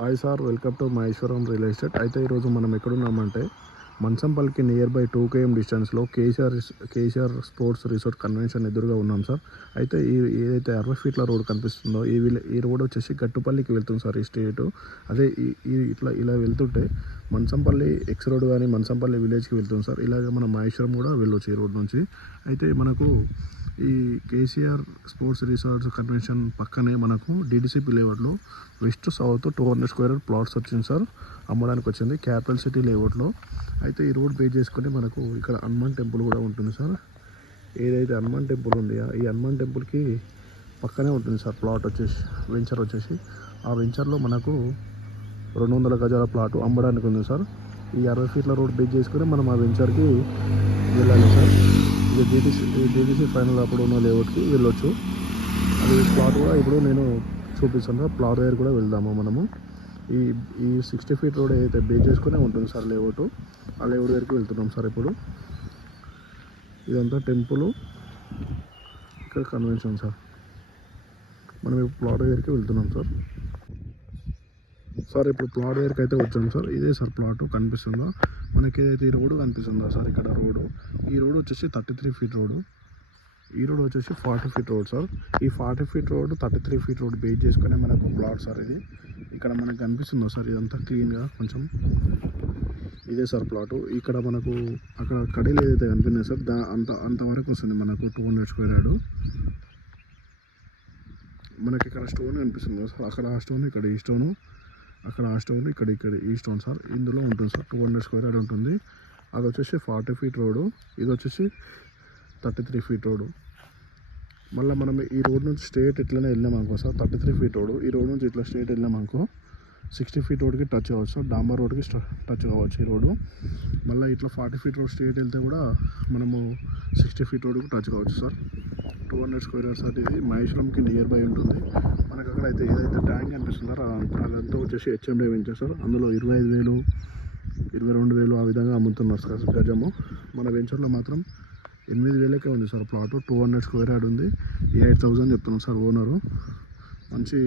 Hi sir, welcome to Maheshwaram real estate. అయితే ఈరోజు మనం ఎక్కడున్నామంటే మంచంపల్లికి నియర్ బై 2 km డిస్టెన్స్లో కేసీఆర్ స్పోర్ట్స్ రిసార్ట్ కన్వెన్షన్ ఎదురుగా ఉన్నాం సార్. అయితే ఏదైతే 60 ఫీట్ల రోడ్ కనిపిస్తుందో ఈ రోడ్ వచ్చేసి గట్టుపల్లికి వెళ్తుంది సార్. ఈ స్ట్రేట్ అదే ఇలా వెళ్తుంటే మంచంపల్లి ఎక్స్ రోడ్ కానీ మంచంపల్లి విలేజ్కి వెళ్తుంది సార్. ఇలాగే మనం మహేశ్వరం కూడా వెళ్ళొచ్చు ఈ రోడ్ నుంచి. అయితే మనకు ఈ కేసీఆర్ స్పోర్ట్స్ రిసార్ట్స్ కన్వెన్షన్ పక్కనే మనకు డీడీసీపీ లేఅవుట్లో వెస్ట్ సౌత్ 200 స్క్వేర్ ప్లాట్స్ వచ్చింది సార్, అమ్మడానికి వచ్చింది క్యాపిటల్ సిటీ లేఅవుట్లో. అయితే ఈ రోడ్ బేస్ చేసుకొని మనకు ఇక్కడ హనుమాన్ టెంపుల్ కూడా ఉంటుంది సార్. ఏదైతే హనుమాన్ టెంపుల్ ఉంది ఈ హనుమాన్ టెంపుల్కి పక్కనే ఉంటుంది సార్ ప్లాట్ వచ్చేసి, వెంచర్ వచ్చేసి. ఆ వెంచర్లో మనకు 200 గజాల ప్లాట్ అమ్మడానికి ఉంది సార్. ఈ 60 ఫీట్ల రోడ్ బేస్ చేసుకొని మనం ఆ వెంచర్కి వెళ్ళాలి సార్. ఇది డీడీసీ ఫైనల్ అప్పుడు ఉన్న లేఅవుట్కి వెళ్ళొచ్చు. అది ప్లాట్ కూడా ఇప్పుడు నేను చూపిస్తాను సార్. ప్లాట్ దగ్గర కూడా వెళ్దాము మనము. ఈ 60 ఫీట్ రోడ్ ఏదైతే బేస్ చేసుకునే ఉంటుంది సార్ లేఅవుట్, ఆ లేఅవుట్ దగ్గరికి వెళ్తున్నాం సార్. ఇప్పుడు ఇదంతా టెంపుల్, ఇక్కడ కన్వెన్షన్ సార్. మనం ఇప్పుడు ప్లాట్ దగ్గరికి వెళ్తున్నాం సార్. ఇప్పుడు ప్లాట్ దగ్గరికి అయితే వచ్చాం సార్. ఇదే సార్ ప్లాట్ కనిపిస్తుందా మనకి, ఏదైతే ఈ రోడ్డు కనిపిస్తుందా సార్, ఇక్కడ రోడ్డు. ఈ రోడ్ వచ్చేసి 33 ఫీట్ రోడ్డు, ఈ రోడ్ వచ్చేసి 40 ఫీట్ రోడ్ సార్. ఈ 40 feet road 33 feet road base చేసుకునే మనకు ప్లాట్ సార్ ఇది. ఇక్కడ మనకు కనిపిస్తుందా సార్, ఇదంతా క్లీన్గా కొంచెం ఇదే సార్ ప్లాటు. ఇక్కడ మనకు అక్కడ కడీలు ఏదైతే కనిపిస్తుంది సార్, అంతవరకు వస్తుంది మనకు 200 స్క్వేర్ యార్డు. మనకి ఇక్కడ స్టోన్ కనిపిస్తుంది కదా సార్, అక్కడ ఆ స్టోన్, ఇక్కడ ఈ స్టోను, అక్కడ ఆ స్టోన్, ఇక్కడ ఈ స్టోన్ సార్. ఇందులో ఉంటుంది సార్ 200 స్క్వేర్ యార్డ్ ఉంటుంది. అది వచ్చేసి 40 ఫీట్ రోడ్డు, ఇది వచ్చేసి 33 ఫీట్ రోడ్డు. మళ్ళీ మనం ఈ రోడ్ నుంచి స్ట్రేట్ ఇట్లనే వెళ్ళామనుకో సార్, 33 ఫీట్ రోడ్డు. ఈ రోడ్ నుంచి ఇట్లా స్ట్రేట్ వెళ్ళామనుకో 60 ఫీట్ రోడ్కి టచ్ కావచ్చు సార్, డాంబర్ రోడ్కి టచ్ కావచ్చు ఈ రోడ్డు. మళ్ళీ ఇట్లా 40 ఫీట్ రోడ్ స్ట్రేట్ వెళ్తే కూడా మనము 60 ఫీట్ రోడ్కి టచ్ కావచ్చు సార్. 200 square yards sir. ఇది మహేశ్వరంకి నియర్ బై ఉంటుంది మనకు. అక్కడ అయితే ఏదైతే ట్యాంక్ కనిపిస్తుందో అదంతా వచ్చేసి హెచ్ఎండే వెంచర్ సార్. అందులో 25,000, 22,000 ఆ విధంగా అమ్ముతున్నారు సార్ గజము. మన వెంచర్లో మాత్రం 8,000కే ఉంది సార్ ప్లాటు. 200 స్క్వేర్ యార్డ్ ఉంది, 8,000 చెప్తున్నాం సార్ ఓనరు. మంచి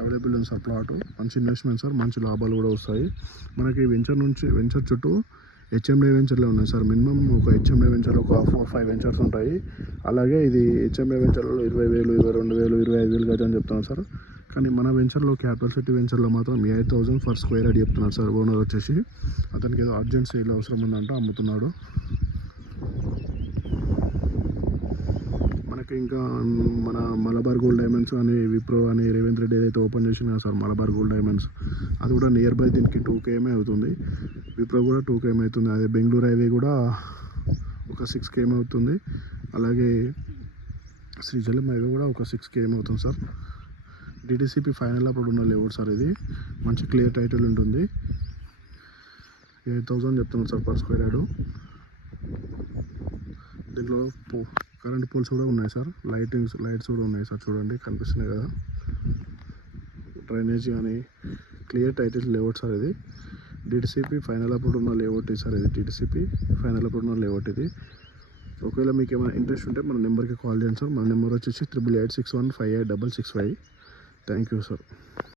అవైలబుల్ ఉంది సార్ ప్లాటు, మంచి ఇన్వెస్ట్మెంట్ సార్, మంచి లాభాలు కూడా వస్తాయి మనకి. వెంచర్ చుట్టూ హెచ్ఎండే వెంచర్లే ఉన్నాయి సార్. మినిమం ఒక హెచ్ఎండే వెంచర్లో ఒక 4-5 వెంచర్స్ ఉంటాయి. అలాగే ఇది హెచ్ఎండే వెంచర్లో 20,000, 22,000, 25,000 గజం చెప్తున్నాను సార్. కానీ మన వెంచర్లో క్యాపిటల్ సిటీ వెంచర్లో మాత్రం 8,000 ఫర్ స్క్వేర్ యార్డ్ చెప్తున్నారు సార్ ఓనర్ వచ్చేసి. అతనికి ఏదో అర్జెంట్ సేల్ అవసరం ఉందంటే అమ్ముతున్నాడు. మనకి ఇంకా మన మలబార్ గోల్డ్ డైమండ్స్ అని విప్రో అని రేవంత్ రెడ్డి ఏదైతే ఓపెన్ చేసినా సార్, మలబార్ గోల్డ్ డైమండ్స్, అది కూడా నియర్ బై దీనికి 2 km అవుతుంది. విప్రో కూడా 2 km అవుతుంది. అదే బెంగళూరు హైవే కూడా ఒక 6 km అవుతుంది. అలాగే శ్రీశైలం హైవే కూడా ఒక 6 km అవుతుంది సార్. డీడీసీపీ ఫైనల్ అప్పుడు ఉన్న లేఅవుట్ సార్ ఇది. మంచి క్లియర్ టైటిల్ ఉంటుంది. 8,000 చెప్తున్నాను సార్ పర్ స్క్వేర్ యార్డు. దీంట్లో కరెంట్ పోల్స్ కూడా ఉన్నాయి సార్, లైట్స్ కూడా ఉన్నాయి సార్. చూడండి కనిపిస్తున్నాయి కదా, డ్రైనేజ్ కానీ క్లియర్ టైటిల్ లేఅవుట్ సార్ ఇది. డీడీసీపీ ఫైనల్ అప్పుడు ఉన్న లేఅవుట్ సార్ ఇది. డీడీసీపీ ఫైనల్ అప్పుడు ఉన్న లేఅవుట్ ఇది. ఒకవేళ మీకు ఏమైనా ఇంట్రెస్ట్ ఉంటే మన నెంబర్కి కాల్ చేయండి సార్. మన నెంబర్ వచ్చేసి 8886158665. Thank you sir.